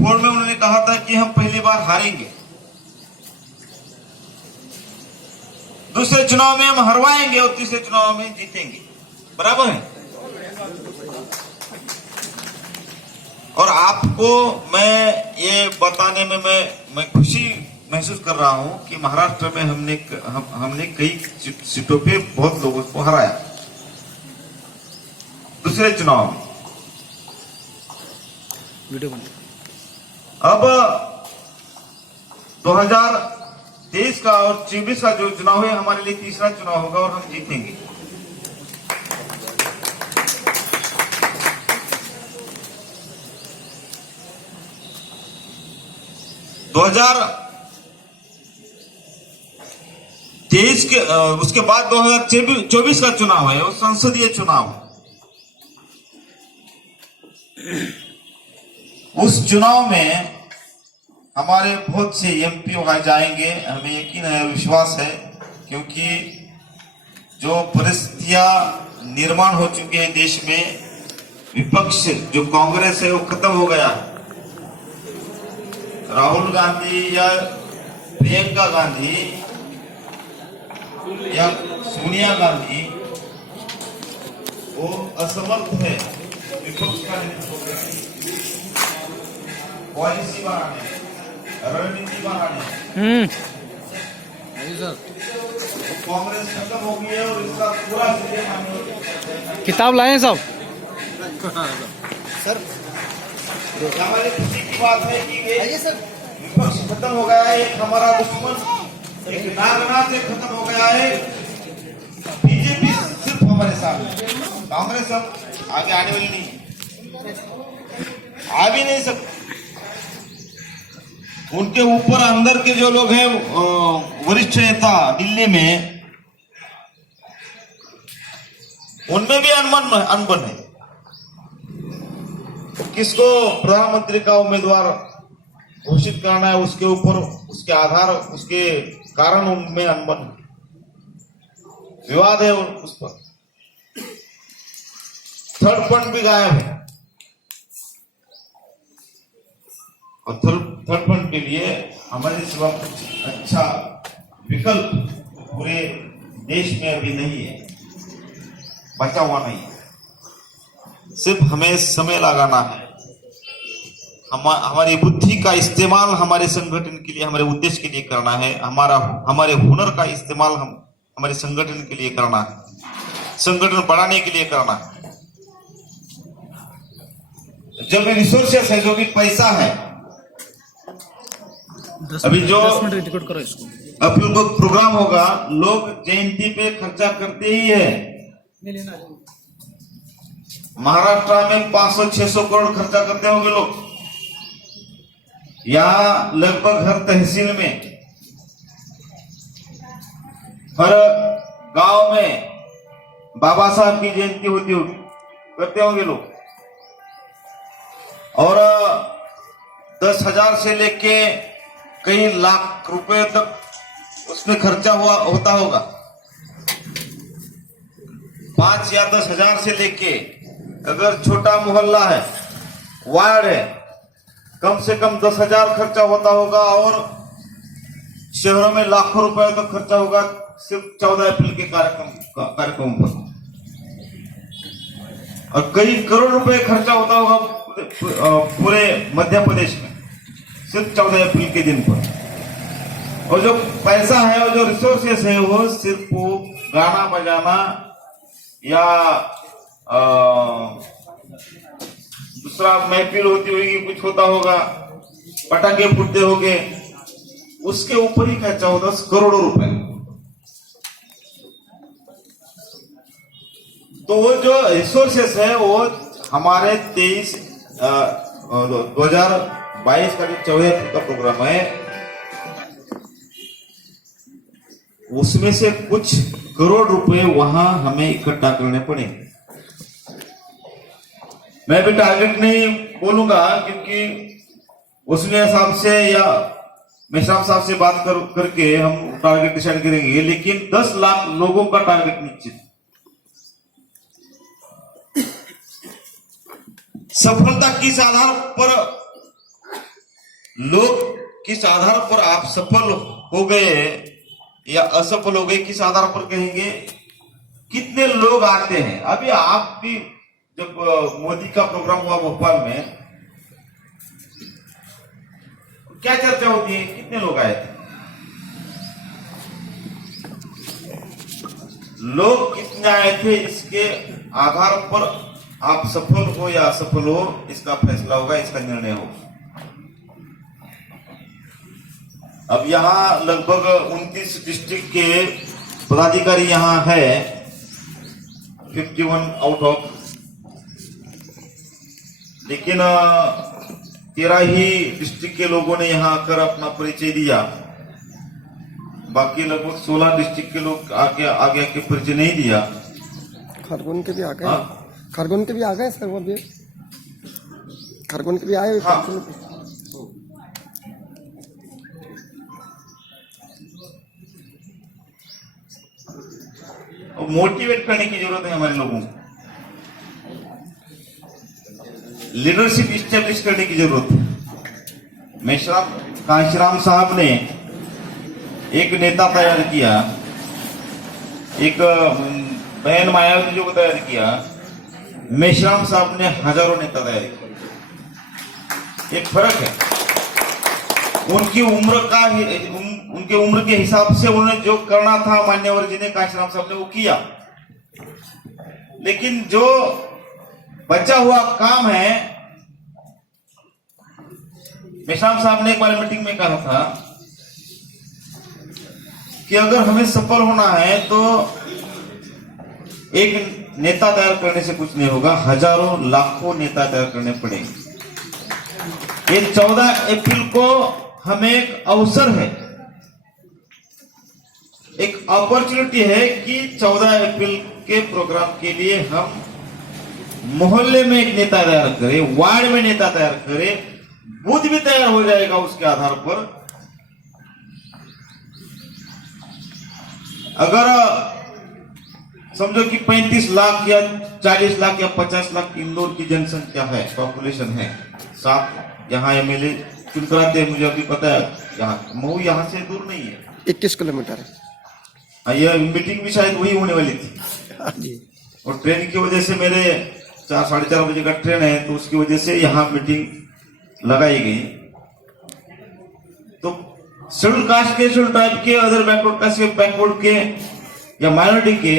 2004 में उन्होंने कहा था कि हम पहली बार हारेंगे, दूसरे चुनाव में हम हरवाएंगे और तीसरे चुनाव में जीतेंगे। बराबर है। और आपको मैं ये बताने में मैं खुशी महसूस कर रहा हूं कि महाराष्ट्र में हमने कई सीटों पे बहुत लोगों को हराया दूसरे चुनाव में। अब 2023 का और 24 का जो चुनाव है हमारे लिए तीसरा चुनाव होगा और हम जीतेंगे। उसके बाद 2024 का चुनाव है और संसदीय चुनाव। उस चुनाव में हमारे बहुत से एमपी वहां जाएंगे, हमें यकीन है, विश्वास है, क्योंकि जो परिस्थितियां निर्माण हो चुकी है देश में, विपक्ष जो कांग्रेस है वो खत्म हो गया। राहुल गांधी या प्रियंका गांधी या सोनिया गांधी वो असमर्थ है विपक्ष का नेतृत्व, पॉलिसी बनाने, रणनीति बनाने। कांग्रेस खत्म हो गई है और इसका पूरा किताब लाए सब सर। हमारी खुशी की बात है कि विपक्ष खत्म हो गया है, एक हमारा दुश्मन एक नागनाथ से खत्म हो गया है। बीजेपी सिर्फ हमारे साथ है, कांग्रेस अब आगे आने वाली नहीं, आ भी नहीं सकती। उनके ऊपर अंदर के जो लोग हैं वरिष्ठ नेता दिल्ली में, उनमें भी अनबन है। किसको प्रधानमंत्री का उम्मीदवार घोषित करना है, उसके ऊपर, उसके आधार, उसके कारण उनमें अनबन विवाद है। उस पर थर्ड फंड भी गायब है और थर्ड फंड के लिए हमारे सिवा कुछ अच्छा विकल्प पूरे देश में अभी नहीं है, बचा हुआ नहीं है। सिर्फ हमें समय लगाना है, हमारी बुद्धि का इस्तेमाल हमारे संगठन के लिए, हमारे उद्देश्य के लिए करना है। हमारे हुनर का इस्तेमाल हमारे संगठन के लिए करना है, संगठन बढ़ाने के लिए करना है। जो भी रिसोर्सेस है, जो भी पैसा है, अभी जो अभी प्रोग्राम होगा, लोग जयंती पे खर्चा करते ही है। महाराष्ट्र में 500-600 करोड़ खर्चा करते होंगे लोग। यहाँ लगभग हर तहसील में, हर गांव में बाबा साहब की जयंती होती होगी, करते होंगे लोग। और 10,000 से लेके कई लाख रुपए तक उसमें खर्चा होता होगा। 5 या 10,000 से लेके, अगर छोटा मोहल्ला है, वार्ड है, कम से कम 10,000 खर्चा होता होगा। और शहरों में लाखों रुपए तक खर्चा होगा सिर्फ 14 अप्रैल के कार्यक्रम पर, और कई करोड़ रुपए खर्चा होता होगा पूरे मध्य प्रदेश में सिर्फ 14 अप्रैल के दिन पर। और जो पैसा है और जो रिसोर्सेस है वो सिर्फ गाना बजाना या दूसरा महफिल होती होगी, कुछ होता होगा, पटाखे फूटते होंगे, उसके ऊपर ही खर्चा होता करोड़ों रुपए। तो वो जो रिसोर्सेस है वो हमारे 2022 का जो 74 का प्रोग्राम है, उसमें से कुछ करोड़ रुपए वहां हमें इकट्ठा करने पड़ेंगे। मैं भी टारगेट नहीं बोलूंगा, क्योंकि उसने हिसाब से या मेहराब साहब से बात करके हम टारगेट डिसाइड करेंगे, लेकिन 10 लाख लोगों का टारगेट निश्चित। सफलता किस आधार पर लोग किस आधार पर आप सफल हो गए या असफल हो गए, किस आधार पर कहेंगे? कितने लोग आते हैं? अभी आप भी जब मोदी का प्रोग्राम हुआ भोपाल में, क्या चर्चा होती है? कितने लोग आए थे? लोग कितने आए थे, इसके आधार पर आप सफल हो या असफल हो, इसका फैसला होगा, इसका निर्णय होगा। अब यहाँ लगभग 29 डिस्ट्रिक्ट के पदाधिकारी यहाँ है, 51 आउट ऑफ, लेकिन 13 ही डिस्ट्रिक्ट के लोगों ने यहाँ आकर अपना परिचय दिया। बाकी लगभग 16 डिस्ट्रिक्ट के लोग आगे आके परिचय नहीं दिया। खरगोन के भी आ गए, खरगोन के भी आ गए सर, वो भी खरगोन के भी आए। मोटिवेट करने की जरूरत है हमारे लोगों को, लीडरशिप इस्टेब्लिश करने की जरूरत है। मेश्राम कांशीराम साहब ने एक नेता तैयार किया, एक बहन मायावती जो तैयार किया, मेश्राम साहब ने हजारों नेता तैयार किया। एक फर्क है, उनकी उनके उम्र के हिसाब से उन्होंने जो करना था मान्यवर जी ने, कांशीराम साहब ने वो किया। लेकिन जो बचा हुआ काम है, मेश्राम साहब ने एक बार मीटिंग में कहा था कि अगर हमें सफल होना है तो एक नेता तैयार करने से कुछ नहीं होगा, हजारों लाखों नेता तैयार करने पड़ेंगे। ये 14 अप्रैल को हमें एक अवसर है, एक अपॉर्चुनिटी है कि 14 अप्रैल के प्रोग्राम के लिए हम मोहल्ले में एक नेता तैयार करें, वार्ड में नेता तैयार करें, बूथ भी तैयार हो जाएगा उसके आधार पर। अगर समझो कि 35 लाख या 40 लाख या 50 लाख इंदौर की जनसंख्या है, पॉपुलेशन है, 7 यहाँ एमएलए चुन कराते हैं, मुझे अभी पता है। यहाँ मऊ यहाँ से दूर नहीं है, 21 किलोमीटर है। यह मीटिंग भी शायद वही होने वाली थी, और ट्रेन की वजह से मेरे 4 साढ़े 4 बजे का ट्रेन है, तो उसकी वजह से यहाँ मीटिंग लगाई गई। तो शेड्यूल कास्ट के, शेड्यूल ट्राइब के, अदर बैकवर्ड कास्ट के, बैकवर्ड के या माइनॉरिटी के,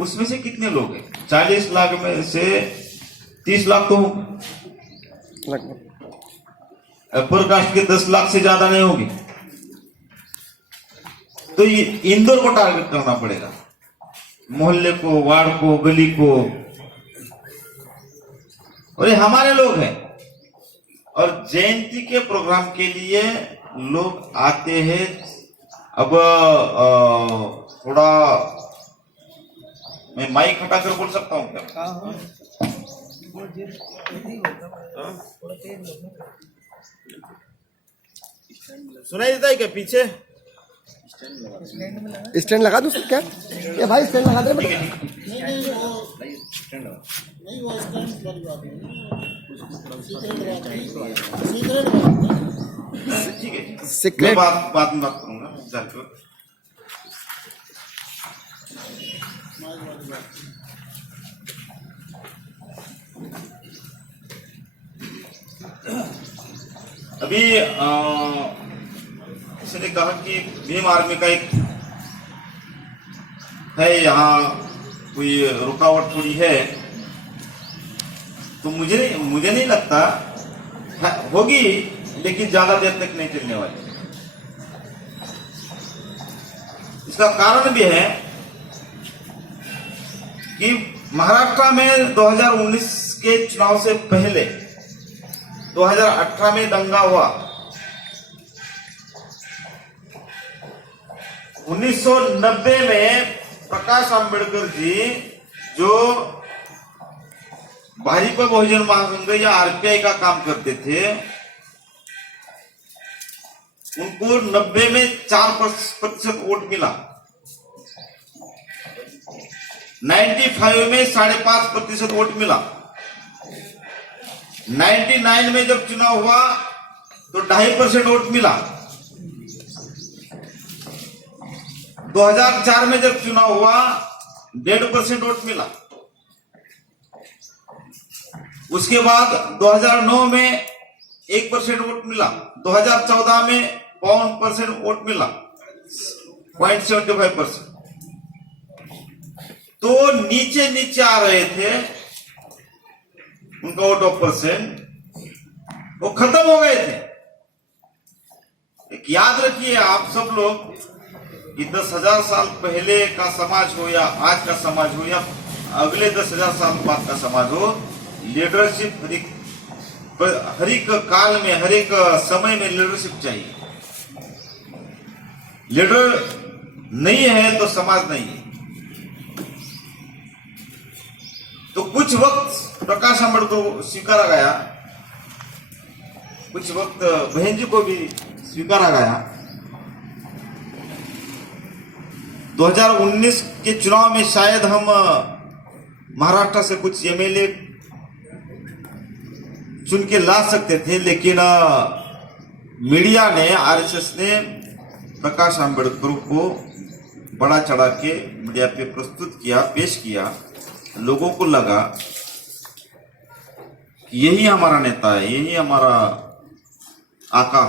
उसमें से कितने लोग हैं? 40 लाख में से 30 लाख तो लगभग। अपर कास्ट के 10 लाख से ज्यादा नहीं होगी। तो ये इंदौर को टारगेट करना पड़ेगा, मोहल्ले को, वार्ड को, गली को, और ये हमारे लोग हैं। और जयंती के प्रोग्राम के लिए लोग आते हैं। अब थोड़ा मैं माइक हटाकर बोल सकता हूँ क्या? सुनाई देता है क्या पीछे? स्टैंड लगा दूं क्या? ये भाई स्टैंड लगा दे। ठीक है, सीक्रेट मैं बात में बात करूंगा जाकर। अभी इसने कहा कि भीम आर्मी का एक है, यहाँ कोई रुकावट थोड़ी है, तो मुझे नहीं लगता होगी, लेकिन ज्यादा देर तक नहीं चलने वाली। इसका कारण भी है कि महाराष्ट्र में 2019 के चुनाव से पहले 2018 में दंगा हुआ। 1990 में प्रकाश आंबेडकर जी, जो भाजपा बहुजन महासंघ या आरपीआई का काम करते थे, उनको 90 में 4% वोट मिला। 95 में 5.5% वोट मिला। 99 में जब चुनाव हुआ तो 2.5% वोट मिला। 2004 में जब चुनाव हुआ 1.5% वोट मिला। उसके बाद 2009 में 1% वोट मिला। 2014 में 52% वोट मिला, 0.75%। तो नीचे नीचे आ रहे थे उनका वोट ऑफ परसेंट, वो खत्म हो गए थे। एक याद रखिए आप सब लोग कि 10,000 साल पहले का समाज हो या आज का समाज हो या अगले 10,000 साल बाद का समाज हो, लीडरशिप हर एक काल में, हर एक समय में लीडरशिप चाहिए। लीडर नहीं है तो समाज नहीं है। तो कुछ वक्त प्रकाश आंबेडकर को स्वीकारा गया, कुछ वक्त बहन जी को भी स्वीकारा गया। 2019 के चुनाव में शायद हम महाराष्ट्र से कुछ एमएलए चुन के ला सकते थे, लेकिन मीडिया ने, आरएसएस ने प्रकाश आंबेडकर को बड़ा चढ़ा के मीडिया पे प्रस्तुत किया, पेश किया। लोगों को लगा कि यही हमारा नेता है, यही हमारा आका।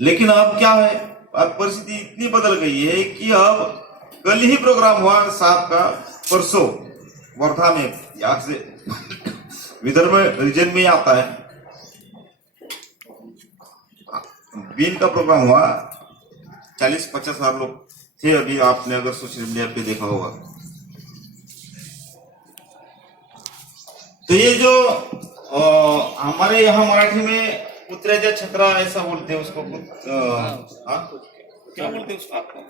लेकिन अब क्या है, अब परिस्थिति इतनी बदल गई है कि अब कल ही प्रोग्राम हुआ साहब का, परसों वर्धा में, यहाँ से विदर्भ रीजन में आता है, बीन का प्रोग्राम हुआ। 40-50 हजार लोग थे। अभी आपने अगर सोशल मीडिया पे देखा होगा तो ये जो हमारे यहाँ मराठी में कुत्र्याच्या छत्रा ऐसा बोलते हैं उसको, क्या बोलते हैं उसको आपको?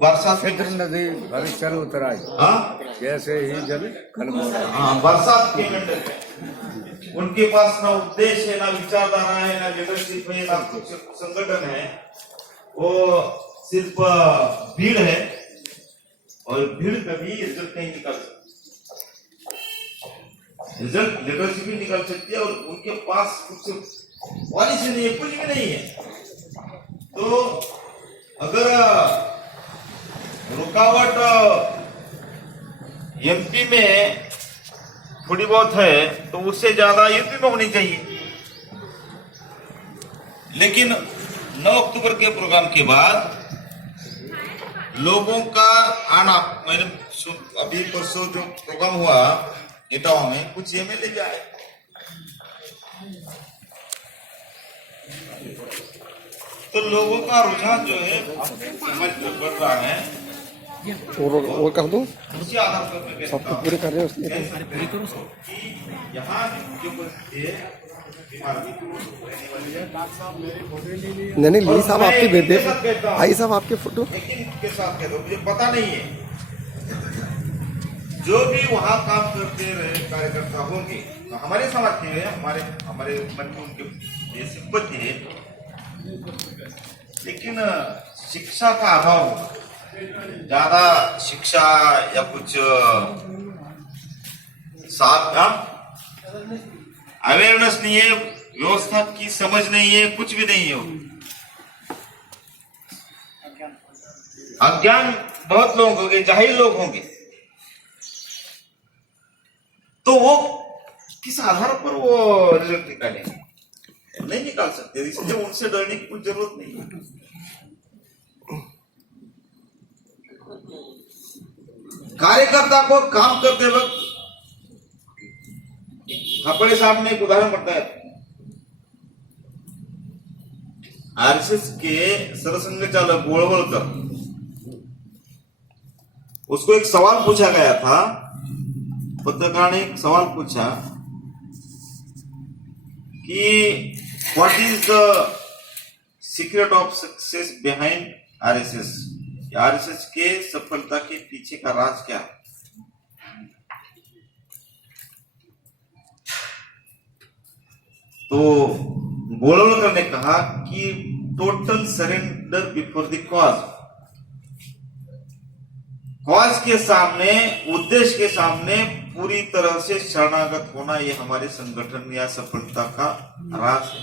बरसात नदी भरी चल उतर आई, जैसे ही जल कल बरसात के मंडल, उनके पास ना उद्देश्य है, ना विचारधारा है, ना लीडरशिप है, ना कुछ संगठन है। वो सिर्फ भीड़ है और भीड़ कभी रिजल्ट नहीं निकाल सकती। रिजल्ट लीडरशिप ही निकाल सकती है और उनके पास कुछ पॉलिसी नहीं है, कुछ भी नहीं है। तो अगर रुकावट एमपी में थोड़ी बहुत है तो उससे ज्यादा यूपी में होनी चाहिए। लेकिन 9 अक्टूबर के प्रोग्राम के बाद लोगों का आना, मैंने अभी परसों जो प्रोग्राम हुआ इटावा में, कुछ एमएलए भी आए। तो लोगों का रुझान जो है समझ बढ़ रहा है। और कर दूं, उसी आधार पर सबको पूरे कर रहे हैं उसके। यहाँ जो नहीं ली साहब आपकी बेटे, आई साहब आपके फोटो के साथ कह दो, मुझे पता नहीं है। जो भी वहाँ काम करते रहे कार्यकर्ता होंगे, तो हमारे समाज के हमारे मन में उनके ये सिंपत्ति है। लेकिन शिक्षा का अभाव, ज्यादा शिक्षा या कुछ अवेयरनेस नहीं है, व्यवस्था की समझ नहीं है, कुछ भी नहीं है। अज्ञान बहुत लोग होंगे, जाहिल लोग होंगे। तो वो किस आधार पर वो रिजल्ट निकालेंगे? नहीं निकाल सकते, इसलिए उनसे डरने की कुछ जरूरत नहीं है। कार्यकर्ता को काम करते वक्त खापड़े साहब ने एक उदाहरण बताया। आरएसएस के सरसंघ चालक गोळवलकर, उसको एक सवाल पूछा गया था, पत्रकार ने एक सवाल पूछा कि what is the secret of success behind RSS, RSS के सफलता के पीछे का राज क्या है? तो गोळवलकर ने कहा कि total surrender before the cause, cause के सामने, उद्देश्य के सामने पूरी तरह से शरणागत होना ये हमारे संगठन या सफलता का राज है।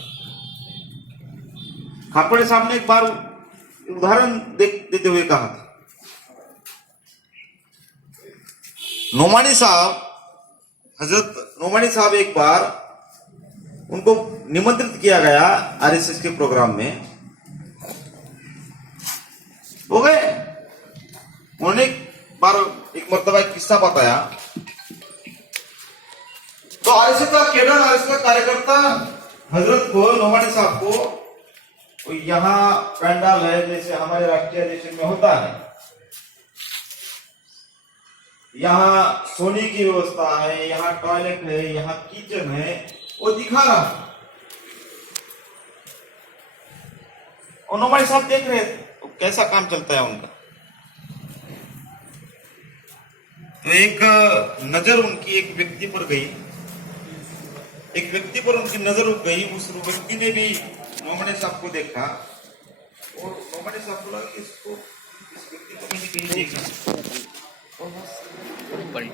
खापड़े साहब ने एक बार उदाहरण देते हुए कहा था, नोमानी साहब, हजरत नोमानी साहब, एक बार उनको निमंत्रित किया गया आरएसएस के प्रोग्राम में, हो गए। उन्होंने एक मर्तबा एक किस्सा बताया। तो आरएसएस का केडर, आरएसएस का कार्यकर्ता हजरत को, नोमानी साहब को, यहाँ पंडाल है जैसे हमारे राष्ट्रीय अधिवेशन में होता है, यहाँ सोने की व्यवस्था है, यहाँ टॉयलेट है, यहाँ किचन है, वो दिखा रहा। और नोमानी साहब देख रहे थे तो कैसा काम चलता है उनका। तो एक नजर उनकी एक व्यक्ति पर गई, एक व्यक्ति पर उनकी नजर रुक गई। उस व्यक्ति ने भी नोमानी साहब को देखा और नोमानी साहब को लगा कि इस व्यक्ति को मैंने कहीं देखा। और